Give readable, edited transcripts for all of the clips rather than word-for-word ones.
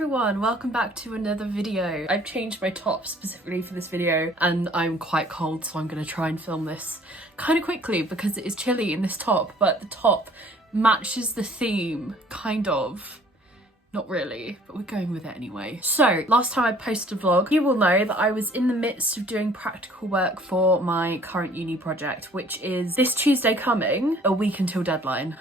everyone, welcome back to another video. I've changed my top specifically for this video and I'm quite cold, so I'm going to try and film this kind of quickly because it is chilly in this top, but the top matches the theme, kind of. Not really, but we're going with it anyway. So, last time I posted a vlog, you will know that I was in the midst of doing practical work for my current uni project, which is this Tuesday coming, a week until deadline.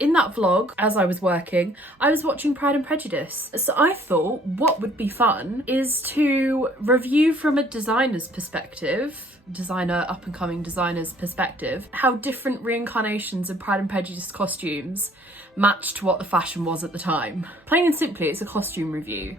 In that vlog, as I was working, I was watching Pride and Prejudice. So I thought what would be fun is to review from a designer's perspective, up-and-coming designer's perspective, how different reincarnations of Pride and Prejudice costumes match to what the fashion was at the time. Plain and simply, it's a costume review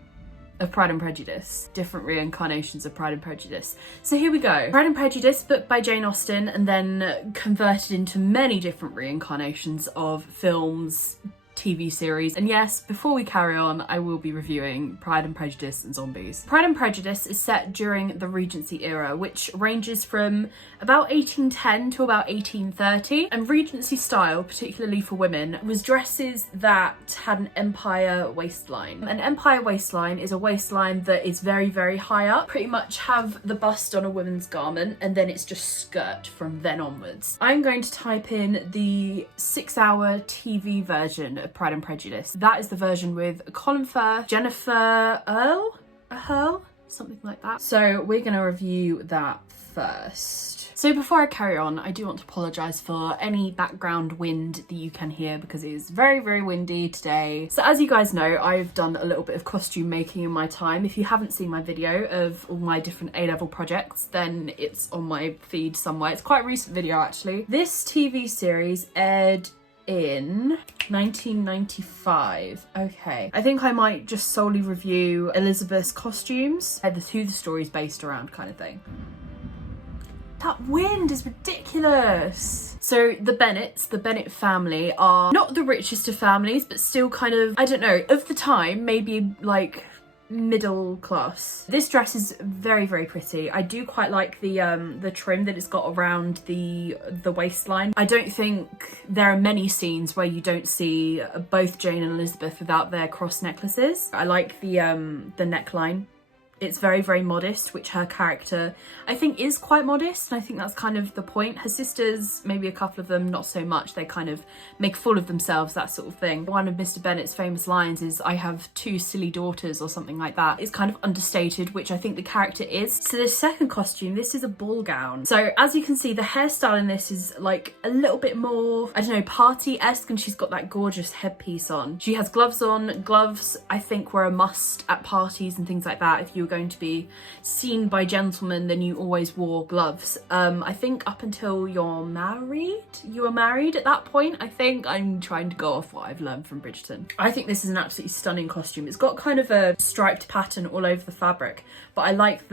of Pride and Prejudice, different reincarnations of Pride and Prejudice. So here we go. Pride and Prejudice, book by Jane Austen and then converted into many different reincarnations of films, TV series. And yes, before we carry on, I will be reviewing Pride and Prejudice and zombies. Pride and Prejudice is set during the Regency era, which ranges from about 1810 to about 1830. And Regency style, particularly for women, was dresses that had an empire waistline. An empire waistline is a waistline that is very, very high up, pretty much have the bust on a woman's garment, and then it's just skirt from then onwards. I'm going to type in the 6-hour TV version of Pride and Prejudice. That is the version with Colin Firth, Jennifer Earle, something like that. So we're going to review that first. So before I carry on, I do want to apologise for any background wind that you can hear because it is very, very windy today. So as you guys know, I've done a little bit of costume making in my time. If you haven't seen my video of all my different A-level projects, then it's on my feed somewhere. It's quite a recent video actually. This TV series aired in 1995. Okay, I think I might just solely review Elizabeth's costumes, who the story's based around, kind of thing. That wind is ridiculous. So the Bennets, the Bennet family, are not the richest of families, but still kind of, I don't know, of the time, maybe like middle class. This dress is very, very pretty. I do quite like the trim that it's got around the waistline. I don't think there are many scenes where you don't see both Jane and Elizabeth without their cross necklaces. I like the neckline. It's very, very modest, which her character, I think, is quite modest, and I think that's kind of the point. Her sisters, maybe a couple of them, not so much. They kind of make full of themselves, that sort of thing. One of Mr. Bennet's famous lines is, "I have two silly daughters," or something like that. It's kind of understated, which I think the character is. So the second costume, this is a ball gown. So as you can see, the hairstyle in this is like a little bit more, I don't know, party-esque, and she's got that gorgeous headpiece on. She has gloves on. Gloves, I think, were a must at parties and things like that. If you were going to be seen by gentlemen, then you always wore gloves. I think up until you were married at that point. I think I'm trying to go off what I've learned from Bridgerton. I think this is an absolutely stunning costume. It's got kind of a striped pattern all over the fabric, but I like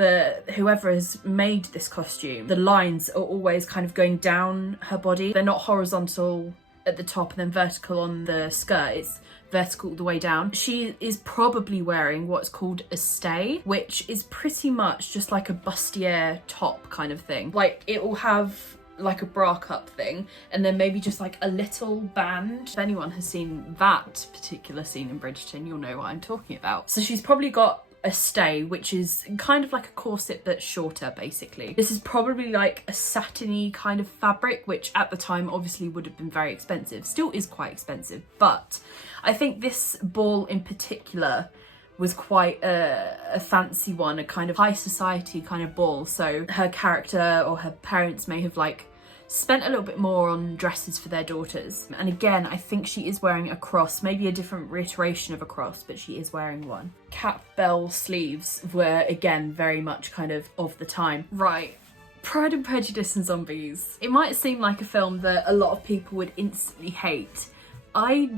whoever has made this costume, the lines are always kind of going down her body. They're not horizontal at the top and then vertical on the skirt. It's vertical all the way down. She is probably wearing what's called a stay, which is pretty much just like a bustier top kind of thing. Like, it will have like a bra cup thing and then maybe just like a little band. If anyone has seen that particular scene in Bridgerton, you'll know what I'm talking about. So she's probably got a stay, which is kind of like a corset but shorter, basically. This is probably like a satiny kind of fabric, which at the time obviously would have been very expensive. Still is quite expensive, but I think this ball in particular was quite a fancy one, a kind of high society kind of ball. So her character or her parents may have like spent a little bit more on dresses for their daughters. And again, I think she is wearing a cross, maybe a different reiteration of a cross, but she is wearing one. Cap bell sleeves were again very much kind of the time. Right. Pride and Prejudice and zombies. It might seem like a film that a lot of people would instantly hate. I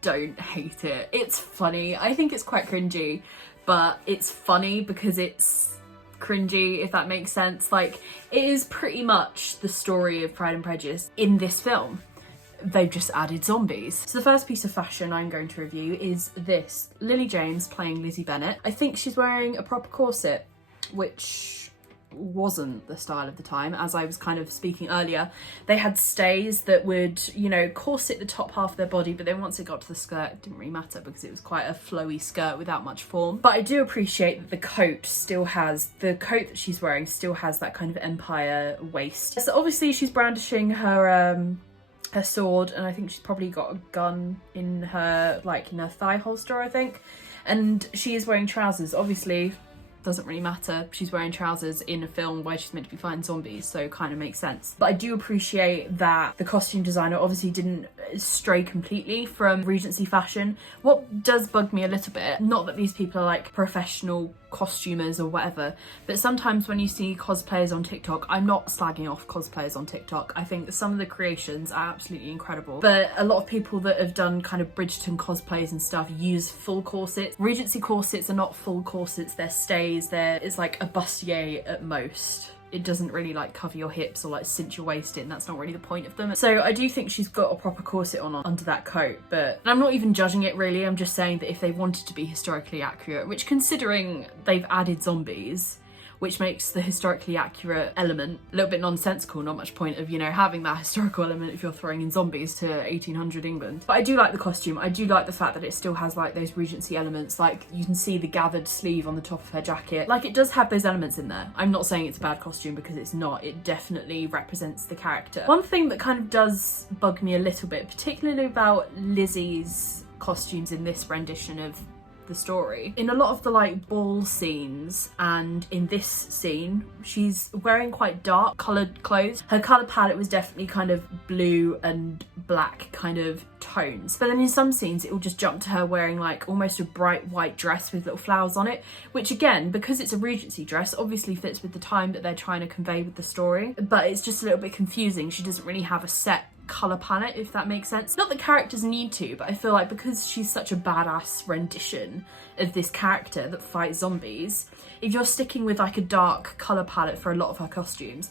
don't hate it. It's funny. I think it's quite cringy, but it's funny because it's cringy, if that makes sense. Like, it is pretty much the story of Pride and Prejudice in this film. They've just added zombies. So the first piece of fashion I'm going to review is this. Lily James playing Lizzie Bennet. I think she's wearing a proper corset, which wasn't the style of the time. As I was kind of speaking earlier, they had stays that would, you know, corset the top half of their body, but then once it got to the skirt, it didn't really matter because it was quite a flowy skirt without much form. But I do appreciate that the coat that she's wearing still has that kind of empire waist. So obviously she's brandishing her sword, and I think she's probably got a gun in her thigh holster, I think. And she is wearing trousers. Obviously, doesn't really matter. She's wearing trousers in a film where she's meant to be fighting zombies, so kind of makes sense. But I do appreciate that the costume designer obviously didn't stray completely from Regency fashion. What does bug me a little bit, not that these people are like professional costumers or whatever, but sometimes when you see cosplayers on TikTok, I'm not slagging off cosplayers on TikTok, I think some of the creations are absolutely incredible, but a lot of people that have done kind of Bridgerton cosplays and stuff use full corsets. Regency corsets are not full corsets, they're stays, it's like a bustier at most. It doesn't really like cover your hips or like cinch your waist in. That's not really the point of them. So I do think she's got a proper corset on under that coat, but I'm not even judging it really. I'm just saying that if they wanted to be historically accurate, which considering they've added zombies, which makes the historically accurate element a little bit nonsensical. Not much point of, you know, having that historical element if you're throwing in zombies to 1800 England. But I do like the costume. I do like the fact that it still has like those Regency elements. Like you can see the gathered sleeve on the top of her jacket. Like it does have those elements in there. I'm not saying it's a bad costume because it's not. It definitely represents the character. One thing that kind of does bug me a little bit, particularly about Lizzie's costumes in this rendition of the story. In a lot of the like ball scenes and in this scene, she's wearing quite dark coloured clothes. Her colour palette was definitely kind of blue and black kind of tones. But then in some scenes it will just jump to her wearing like almost a bright white dress with little flowers on it, which again, because it's a Regency dress, obviously fits with the time that they're trying to convey with the story. But it's just a little bit confusing. She doesn't really have a set colour palette, if that makes sense. Not that characters need to, but I feel like because she's such a badass rendition of this character that fights zombies, if you're sticking with like a dark colour palette for a lot of her costumes,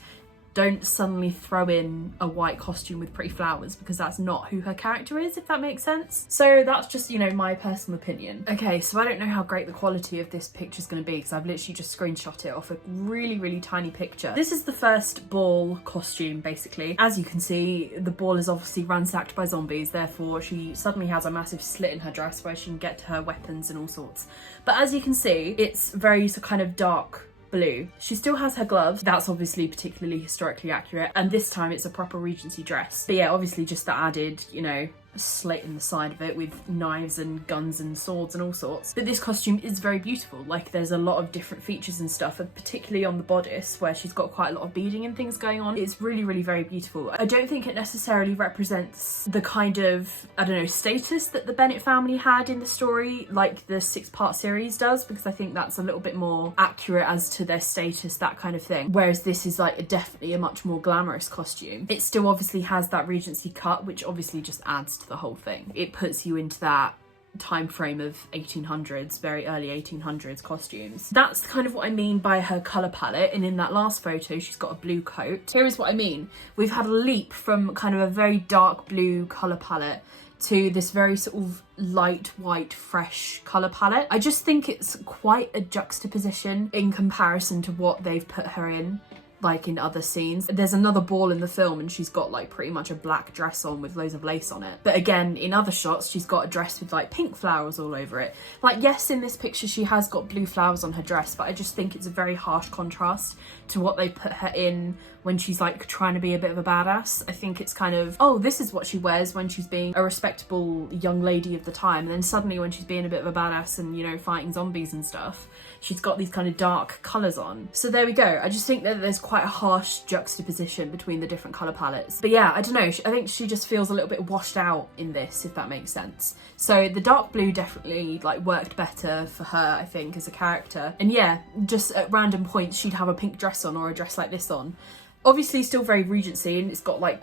don't suddenly throw in a white costume with pretty flowers, because that's not who her character is, if that makes sense. So that's just, you know, my personal opinion. Okay, so I don't know how great the quality of this picture is going to be because I've literally just screenshot it off a really tiny picture. This is the first ball costume, basically. As you can see, the ball is obviously ransacked by zombies, therefore she suddenly has a massive slit in her dress where she can get to her weapons and all sorts. But as you can see, it's very kind of dark blue. She still has her gloves. That's obviously particularly historically accurate. And this time it's a proper Regency dress. But yeah, obviously just the added, you know, slit in the side of it with knives and guns and swords and all sorts. But this costume is very beautiful. Like there's a lot of different features and stuff, and particularly on the bodice where she's got quite a lot of beading and things going on. It's really very beautiful. I don't think it necessarily represents the kind of, I don't know, status that the Bennet family had in the story like the 6-part series does, because I think that's a little bit more accurate as to their status, that kind of thing. Whereas this is like definitely a much more glamorous costume. It still obviously has that Regency cut, which obviously just adds to the whole thing. It puts you into that time frame of 1800s, very early 1800s costumes. That's kind of what I mean by her colour palette. And in that last photo, she's got a blue coat. Here is what I mean. We've had a leap from kind of a very dark blue colour palette to this very sort of light white fresh colour palette. I just think it's quite a juxtaposition in comparison to what they've put her in like in other scenes. There's another ball in the film and she's got like pretty much a black dress on with loads of lace on it. But again, in other shots, she's got a dress with like pink flowers all over it. Like, yes, in this picture, she has got blue flowers on her dress, but I just think it's a very harsh contrast to what they put her in when she's like trying to be a bit of a badass. I think it's kind of, oh, this is what she wears when she's being a respectable young lady of the time. And then suddenly when she's being a bit of a badass and, you know, fighting zombies and stuff, she's got these kind of dark colours on. So there we go. I just think that there's quite a harsh juxtaposition between the different colour palettes. But yeah, I don't know. I think she just feels a little bit washed out in this, if that makes sense. So the dark blue definitely like worked better for her, I think, as a character. And yeah, just at random points, she'd have a pink dress on or a dress like this on. Obviously still very Regency, and it's got like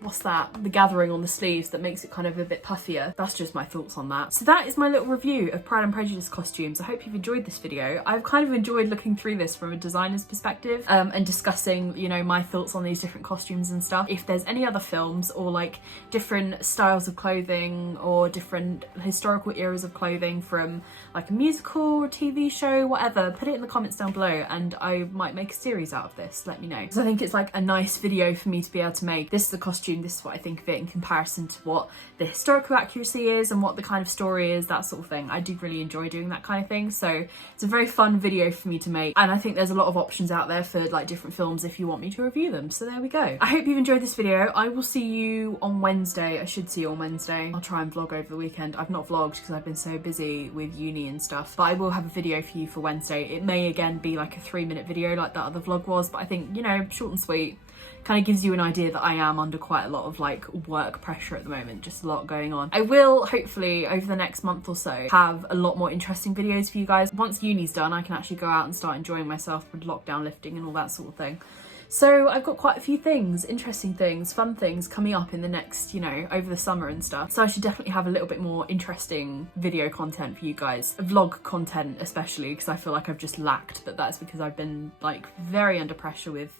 what's that, the gathering on the sleeves that makes it kind of a bit puffier. That's just my thoughts on that. So that is my little review of Pride and Prejudice costumes. I hope you've enjoyed this video. I've kind of enjoyed looking through this from a designer's perspective, and discussing, you know, my thoughts on these different costumes and stuff. If there's any other films or like different styles of clothing or different historical eras of clothing from like a musical or TV show, whatever, put it in the comments down below and I might make a series out of this. Let me know, because I think it's like a nice video for me to be able to make. This is the costume, this is what I think of it in comparison to what the historical accuracy is and what the kind of story is, that sort of thing. I do really enjoy doing that kind of thing, so it's a very fun video for me to make, and I think there's a lot of options out there for like different films if you want me to review them. So there we go. I hope you've enjoyed this video. I will see you on Wednesday. I should see you on Wednesday. I'll try and vlog over the weekend. I've not vlogged because I've been so busy with uni and stuff, but I will have a video for you for Wednesday. It may again be like a 3-minute video like that other vlog was, but I think, you know, short and sweet, kind of gives you an idea that I am under quite a lot of like work pressure at the moment, just a lot going on. I will hopefully over the next month or so have a lot more interesting videos for you guys. Once uni's done, I can actually go out and start enjoying myself with lockdown lifting and all that sort of thing. So I've got quite a few things, interesting things, fun things coming up in the next, you know, over the summer and stuff. So I should definitely have a little bit more interesting video content for you guys. Vlog content especially, because I feel like I've just lacked, but that's because I've been like very under pressure with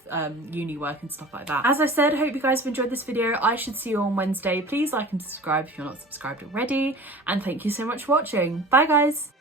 uni work and stuff like that. As I said, I hope you guys have enjoyed this video. I should see you on Wednesday. Please like and subscribe if you're not subscribed already. And thank you so much for watching. Bye guys.